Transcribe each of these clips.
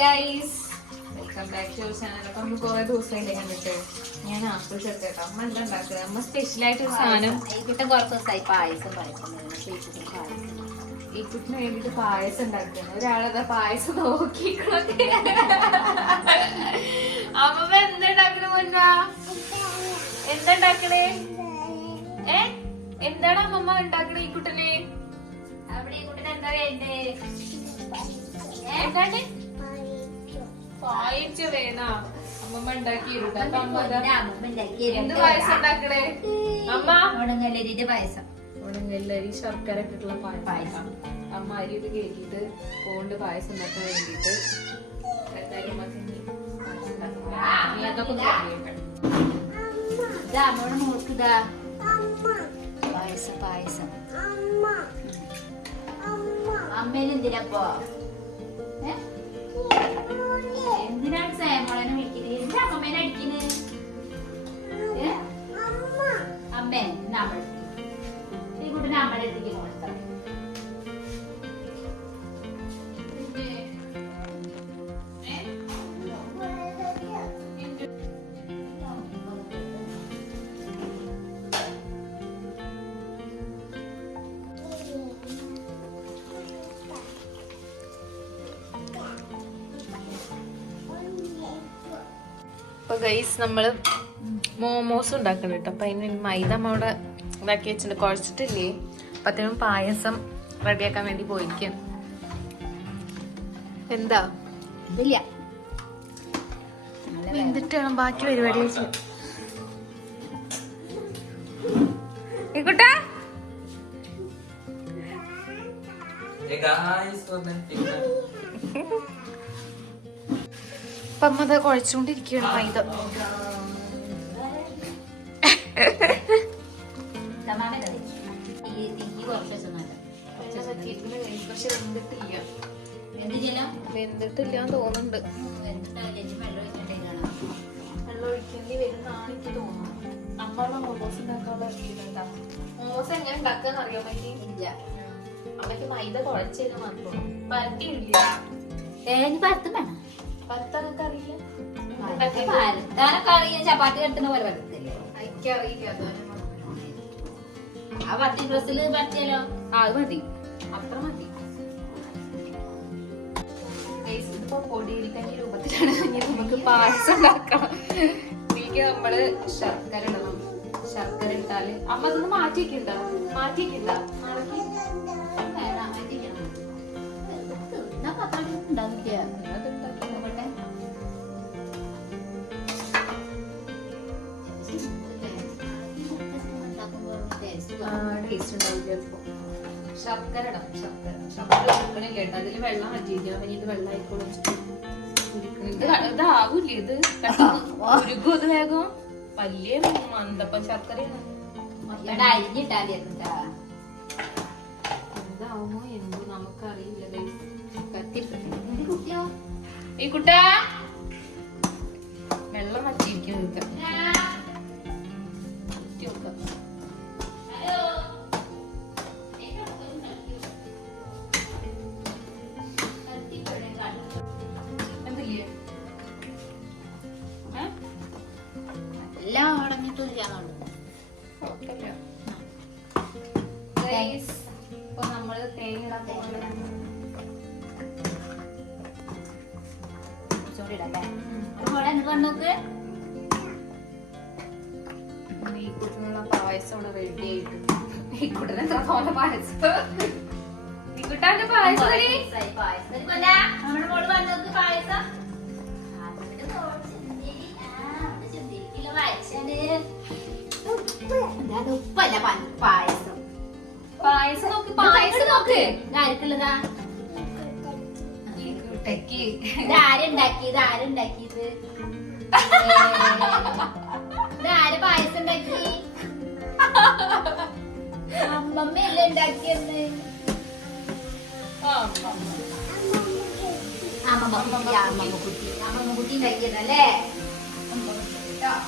Guys, welcome back to channel. അപ്പൊ നമ്മൾ കുറെ ദിവസമായില്ലേ കണ്ടിട്ട്. ഞാൻ ആപ്പിൾ ചേർത്തേട്ടോ. അമ്മ എന്താ ഉണ്ടാക്കുക? അമ്മ സ്പെഷ്യൽ ആയിട്ട് ഒരു സാധനം കുട്ടൻ കുറച്ച് ദിവസമായി പായസം ഈ കുട്ടിന് വേണ്ടിട്ട് പായസം ഉണ്ടാക്കുന്നു. ഒരാളതാ പായസം നോക്കിക്കണേ. അമ്മ എന്താ ഉണ്ടാക്കണ മുന്ന? എന്താ ഉണ്ടാക്കണേ? എന്താണ് അമ്മമ്മ ഉണ്ടാക്കണേ ഈ കുട്ടന്? അവിടെ ഈ കുട്ടൻ എന്താ വേണ്ടേ? എന്താണ് പായസം വേണ? അമ്മമ്മ ഉണ്ടാക്കി എന്ത് പായസം ഉണ്ടാക്കണേ അമ്മ? ഉണങ്ങല്ലരിന്റെ പായസം. ഉണങ്ങല്ലരി ശർക്കര ഇട്ടിട്ടുള്ള പായസം. അമ്മ അരി ഇത് കേട്ടിട്ട് പോണ്ട് പായസം ഉണ്ടാക്കാൻ വേണ്ടിട്ട് നോക്കിതാ പായസം പായസം. അമ്മേനെ എന്തിനപ്പോ? എന്തിനാണ് സേമോളനെ വിളിക്കുന്നത്? എന്താ അമ്മേനെ അടിക്കുന്നത്? അമ്മേ നമ്മൾ ഈ കുട്ടിനെ അമ്മയുടെ അടുത്തേക്ക് കൊടുത്താൽ ഗൈസ് നമ്മള് മോമോസ് ഉണ്ടാക്കണം കേട്ടോ. അപ്പൊ അതിന് മൈദ അവിടെ ഇതാക്കി വെച്ചിട്ടുണ്ട്, കുഴച്ചിട്ടില്ലേ. അപ്പൊ അതിനും പായസം റെഡിയാക്കാൻ വേണ്ടി പോയിരിക്കും. എന്താ ഇതില്ല എന്നിട്ട് വേണം ബാക്കി പരിപാടി. ഇക്കുട്ടാ അപ്പൊ അമ്മ അത് കുഴച്ചുകൊണ്ടിരിക്കുകയാണ് മൈദ. വെന്തിട്ടില്ലാന്ന് തോന്നുന്നുണ്ട്. വെള്ളം ഒഴിക്കേണ്ടി വരുന്നാണ് എനിക്ക് തോന്നുന്നത്. നമ്മളുടെ മോമോസ് ഉണ്ടാക്കാനുള്ള മോമോസ് എങ്ങനെ ഉണ്ടാക്കാന്ന് അറിയാൻ പറ്റി ഇല്ല. അമ്മയ്ക്ക് മൈദ കുഴച്ചില്ല മാത്രമേ പരത്തിയില്ല. പരത്തും വേണം. പരത്താനൊക്കെ അറിയില്ല. ചപ്പാത്തി കെട്ടുന്ന പോലെ പരത്തില്ലേ? എനിക്കറിയില്ല. ആ പത്തി ഡ്രസ്സിൽ പറ്റിയാലോ? അത് മതി, അത്ര മതി. ഇപ്പൊ പൊടിയിടിക്കഞ്ഞ രൂപത്തിലാണ് നമുക്ക് പായസം ഉണ്ടാക്കണം. ഇതിലേക്ക് നമ്മള് ശർക്കര ഇടണം. ശർക്കര ഇട്ടാല് അമ്മ അതൊന്ന് മാറ്റിയിട്ടുണ്ടോ? മാറ്റിയിട്ടുണ്ടോ? ടേസ്റ്റ് ഉണ്ടാവും ചിലപ്പോ. ശർക്കര ഇടാം. ശർക്കര ഉരുക്കണില്ല കേട്ടോ. അതില് വെള്ളം മാറ്റിയിരിക്കണം. അപ്പൊ ഇത് വെള്ളം ആയിക്കോളും. ഇതാവൂല്ലേ? ഇത് ഉരുക്കും. ഇത് വേഗം വലിയ മന്ദപ്പം ശർക്കരയാണ്. എന്താവുമോ എന്തോ നമുക്കറിയില്ല. ഈ കുട്ടാ വെള്ളം വറ്റിയിരിക്കുന്നത്. എല്ലാം അടങ്ങിട്ടില്ലാന്നുള്ളു. ഇപ്പൊ നമ്മള് തേങ്ങ ഇടാൻ പോകുന്നത്. ഈ കുട്ടിനുള്ള പായസം ഇവിടെ റെഡി ആയിട്ടുണ്ട്. ഈ കുട്ടന് എത്ര പോലെ പായസം. ഈ കുട്ടാന്റെ പായസം ഉപ്പല്ല പായസം. പായസം നോക്ക്. പായസം നോക്ക്. ഇതാർക്കുള്ളതാ? ഈ കുട്ടയ്ക്ക് ഇതാരുണ്ടാക്കിയത്? ആരുണ്ടാക്കിയത്? ഇതാര് പായസം ഉണ്ടാക്കി? അമ്മമ്മയല്ലേ ഉണ്ടാക്കിയത്? അമ്മമ്മക്കുട്ടി ഉണ്ടാക്കിയതല്ലേ?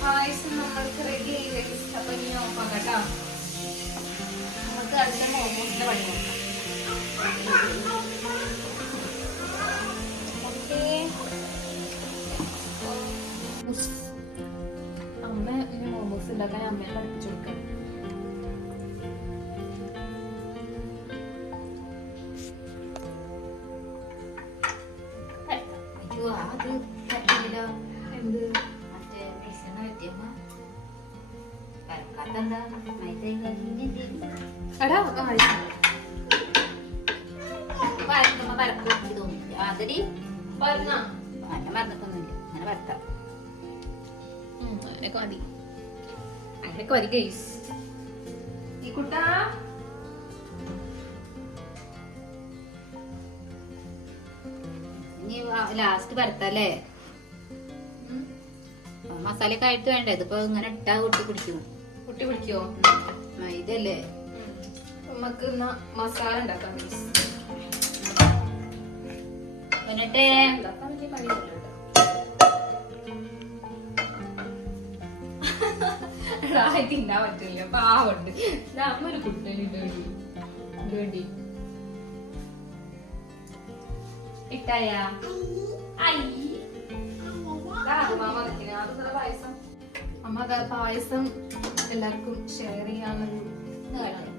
പായസം നമ്മൾക്ക് റെഡി ആയി. അപ്പൊ ഇനി നോക്കാം കേട്ടോ. നമുക്ക് അടുത്ത മോമോസിന്റെ പണി നോക്കാം. ഉണ്ടാക്കാൻ അമ്മയെ പഠിപ്പിച്ചു കൊടുക്കണം. അത് പറ്റില്ലല്ലോ. എന്ത് മറ്റേ മിക്സിന്ന് പറ്റിയമ്മ കറക്കാത്തെന്താ മൈദ എടാ പരത്തുമ്പോ പരപ്പ് എനിക്ക് തോന്നില്ല. അതടി പറഞ്ഞോ അന്നെ മറന്നിട്ടൊന്നുമില്ല. അങ്ങനെ പരത്താം. അങ്ങനെയൊക്കെ മതി. അങ്ങനെയൊക്കെ മതി ഗൈസ്. ഈ കുട്ടാ ഇനി ലാസ്റ്റ് പരത്തല്ലേ? മസാലയൊക്കെ ആയിട്ട് വേണ്ട. ഇതിപ്പോ ഇങ്ങനെ ഇട്ടാ കുട്ടി പിടിക്കും. കുട്ടി പിടിക്കോ? ഇതല്ലേ നമുക്ക് മസാല ഉണ്ടാക്കാം ഗൈസ്. എന്നിട്ട് ഉണ്ടാക്കാൻ വലിയ പണിയൊന്നുമില്ല കേട്ടോ. തിന്നാൻ പറ്റില്ല, പാവുണ്ട്. അമ്മ ഒരു കുട്ടനുണ്ട് ഇട്ടായ അമ്മ അതാ പായസം എല്ലാവർക്കും ഷെയർ ചെയ്യാനൊരു കാര്യം.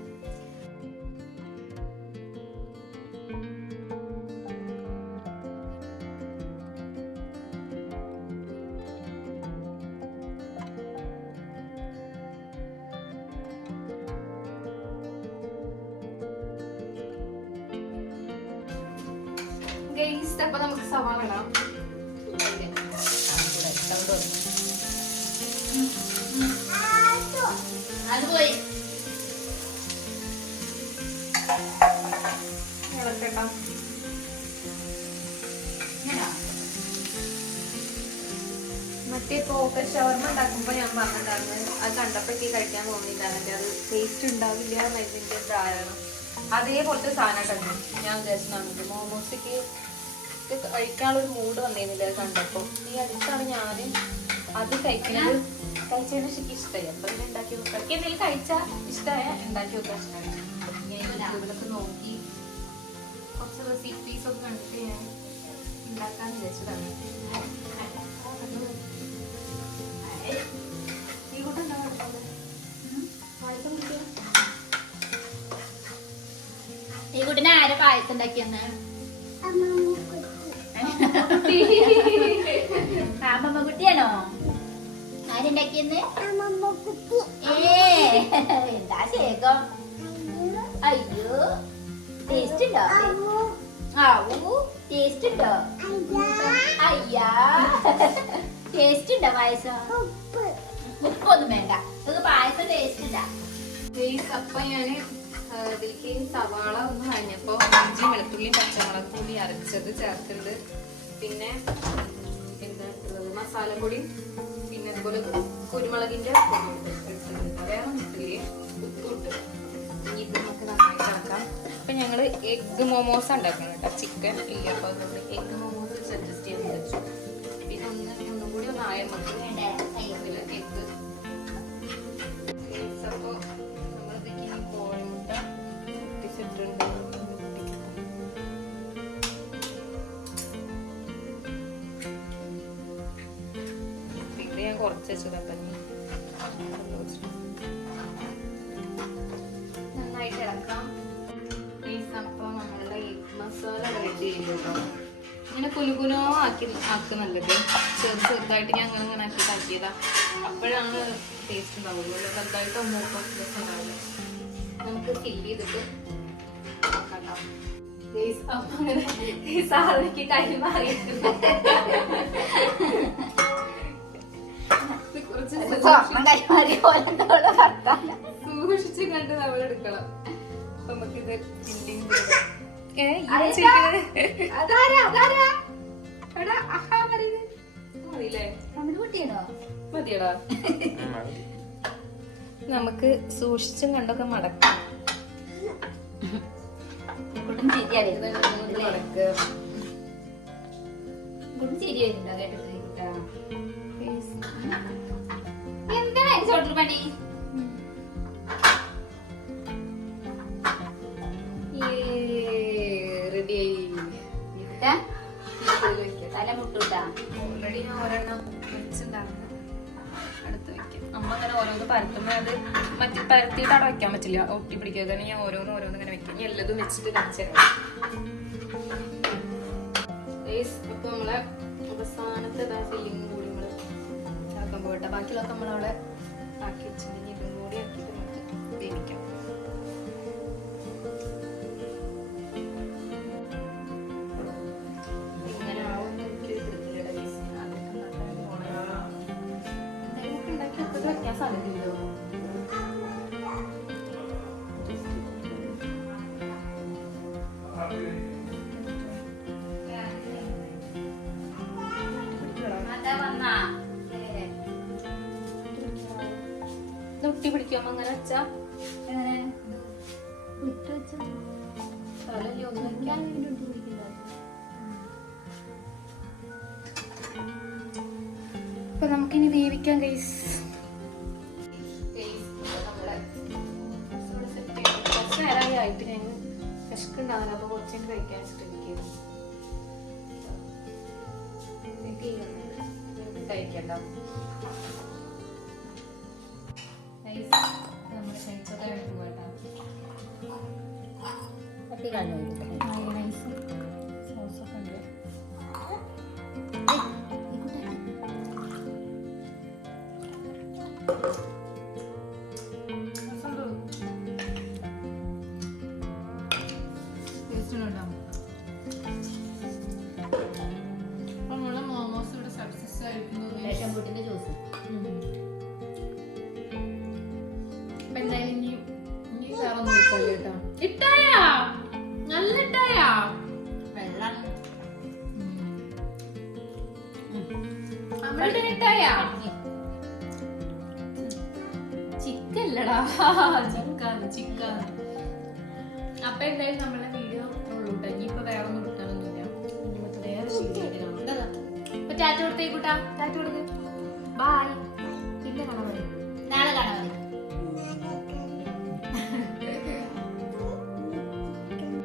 ഗൈസ് അപ്പൊ നമുക്ക് സവാള ഇടാം. അത് പോയി ഇളക്കട്ടോ. മറ്റേ പോക്കറ്റ് ഷവർമ ഉണ്ടാക്കുമ്പോ ഞാൻ പറഞ്ഞിട്ടുണ്ടായിരുന്നു, അത് കണ്ടപ്പോ എനിക്ക് കഴിക്കാൻ തോന്നിയിട്ടാണ്. അത് ടേസ്റ്റ് ഉണ്ടാവില്ല എന്നതിന്റെ ധാരണം. അതേപോലത്തെ സാധനം ഞാൻ വിചാരിച്ചിട്ടുണ്ട്. മോമോസിക്ക് കഴിക്കാനുള്ളൊരു മൂഡ് വന്നിരുന്നില്ല അത് കണ്ടപ്പോ. ഈ അടുത്താണ് ഞാൻ അത് കഴിച്ചതിന് ശരിക്കും ഇഷ്ടമായി. അപ്പൊ ഇത് ഉണ്ടാക്കി നോക്കാം. എന്തെങ്കിലും കഴിച്ചാൽ ഇഷ്ടമായ ഉണ്ടാക്കി നോക്കാൻ ഇഷ്ടമായി. യൂട്യൂബിലൊക്കെ നോക്കി കുറച്ച് റെസിപ്പീസ് ഒക്കെ കണ്ടിട്ട് ഞാൻ ഉണ്ടാക്കാൻ വിചാരിച്ചതാണ്. ഈ കൂട്ടം എന്താ പായസം കുടിക്കുക? ഈ കുട്ടിനെ ആരെ പായസം ഉണ്ടാക്കിയെന്ന്? അമ്മമ്മ കുട്ടിയാണോ ആരുണ്ടാക്കിയെന്ന്? എന്താ ശേഖം? അയ്യോ ടേസ്റ്റ് ഉണ്ടോ? ടേസ്റ്റ് ഉണ്ടോ? അയ്യാ ടേസ്റ്റ് ഉണ്ടോ പായസം? ഉപ്പൊന്നും വേണ്ട, ഇത് പായസം ടേസ്റ്റ് ഇല്ല. അപ്പൊ ഞാന് ഇതിലേക്ക് സവാള ഒന്ന് കഴിഞ്ഞപ്പോ ഇഞ്ചി വെളുത്തുള്ളിയും പച്ചമുളക് കൂടി അരച്ചത് ചേർത്തിട്ടുണ്ട്. പിന്നെ എന്താ മസാലപ്പൊടി, പിന്നെ അതുപോലെ കുരുമുളകിന്റെ പൊടി ഇട്ടിട്ടുണ്ട്. വേറെ ഇട്ടില്ലേ, ഉപ്പ് ഇട്ട്. ഇത് നമുക്ക് നന്നായിട്ട് ഇളക്കാം. അപ്പൊ ഞങ്ങള് എഗ് മോമോസ് ഉണ്ടാക്കണം കേട്ടോ. ചിക്കൻ ഇല്ല, അപ്പൊ അതുകൊണ്ട് എഗ് മോമോസ് സജസ്റ്റ് ചെയ്യാൻ വെച്ചു. പിന്നെ ഒന്നും കൂടി ഒന്ന് ആയ നമുക്ക് എഗ്. അപ്പൊ നമ്മളിതിലേക്ക് കോഴിമുട്ട പൊട്ടിച്ചിട്ടുണ്ട്. ഇത് ഞാൻ കുറച്ച് വെച്ചതപ്പം നന്നായിട്ട് ഇളക്കാം. അപ്പൊ നമ്മളുടെ എഗ് മസാല റെഡി ചെയ്യുമല്ലോ. ഇങ്ങനെ കുനുകുനോ ആക്കുന്നുള്ളത് ചെറുതായിട്ട് ഞാൻ അങ്ങനെ ആക്കിയതാ. അപ്പോഴാണ് ടേസ്റ്റ് ഉണ്ടാവുള്ളൂ. ചെറുതായിട്ട് മൂപ്പം രസം ഉണ്ടാവില്ല. നമുക്ക് ഫില്ല് ചെയ്തിട്ട് അപ്പൊ അങ്ങനെ സാധനക്ക് കൈ മാറിയിട്ടുണ്ട്. സൂക്ഷിച്ച് കണ്ട് നമ്മൾ എടുക്കണം. അപ്പൊ നമുക്കിത് മതിയടാ. നമുക്ക് സൂക്ഷിച്ചും കണ്ടൊക്കെ മടക്കാം. എന്താണ് ചോട്ടിൽ പണി? തല മുട്ടൂട്ടാ. ഓൾറെഡി ഞാൻ ഒരെണ്ണം വെച്ചിട്ടുണ്ടായിരുന്നു. അടുത്ത് വെക്കാം. അമ്മ അങ്ങനെ ഓരോന്ന് പരത്തുമ്പോൾ അത് മറ്റേ പരത്തിയിട്ട് അവിടെ വെക്കാൻ പറ്റില്ല, ഒട്ടി പിടിക്കാതെ തന്നെ ഞാൻ ഓരോന്ന് ഇങ്ങനെ വെക്കാം. ഇനി എല്ലതും വെച്ചിട്ട് കാണിച്ചു തരാം. അപ്പൊ നമ്മളെ അവസാനത്തെ ഫില്ലിങ് കൂടി നമ്മള് ആക്കാൻ പോകട്ടെ. ബാക്കിയുള്ളതൊക്കെ നമ്മളവിടെ ആക്കി വെച്ചിട്ടുണ്ടെങ്കിൽ ഇതും കൂടി ആക്കിയിട്ട് നമുക്ക് വേവിക്കാം. ഇങ്ങനെ ആവുമെന്ന് എനിക്ക് പിടിക്കില്ല. എന്തെങ്കിലുമൊക്കെ ഉണ്ടാക്കി ഒക്കത്ത് വെക്കാൻ സാധിക്കില്ലല്ലോ. ഒട്ടി പിടിക്കുമ്പോ അങ്ങനെ വെച്ചാ അപ്പൊ നമുക്കിനി വേവിക്കാം ഗൈസ്. കുറച്ച് നേരമായി ആയിട്ട് ഞാൻ വിശക്കുണ്ടാവില്ല, അപ്പൊ കുറച്ചും കഴിക്കാൻ ശ്രമിക്കുന്നു. കഴിക്കണ്ട നമ്മുടെ ക്ഷണിച്ചൊക്കെ എടുക്കും കേട്ടോ. സോസൊക്കെ ഉണ്ട്. നമ്മളെ മോമോസ് ഇവിടെ സക്സസ് ആയിരിക്കുന്നു. എന്തായാലും ഇനി വേറെ ഒന്നും ഇട്ടല്ലോ കേട്ടോ. ഇട്ടായാ നല്ല ഇട്ടായാ വെള്ളം നമ്മളുടെ ഇട്ടായാ ചിക്കല്ലടാ, ചിക്കൻ. അപ്പൊ എന്തായാലും നമ്മളെ വീഡിയോ ഉള്ളൂ കേട്ടോ. ഇനിയിപ്പൊ വേറെ ഒന്നും എടുക്കാനൊന്നുമില്ല. വേറെ വീഡിയോ ആയിട്ട് കാണാം. ടാറ്റ കൊടുത്തേക്കൂട്ടാ, ടാറ്റ കൊടുക്ക്.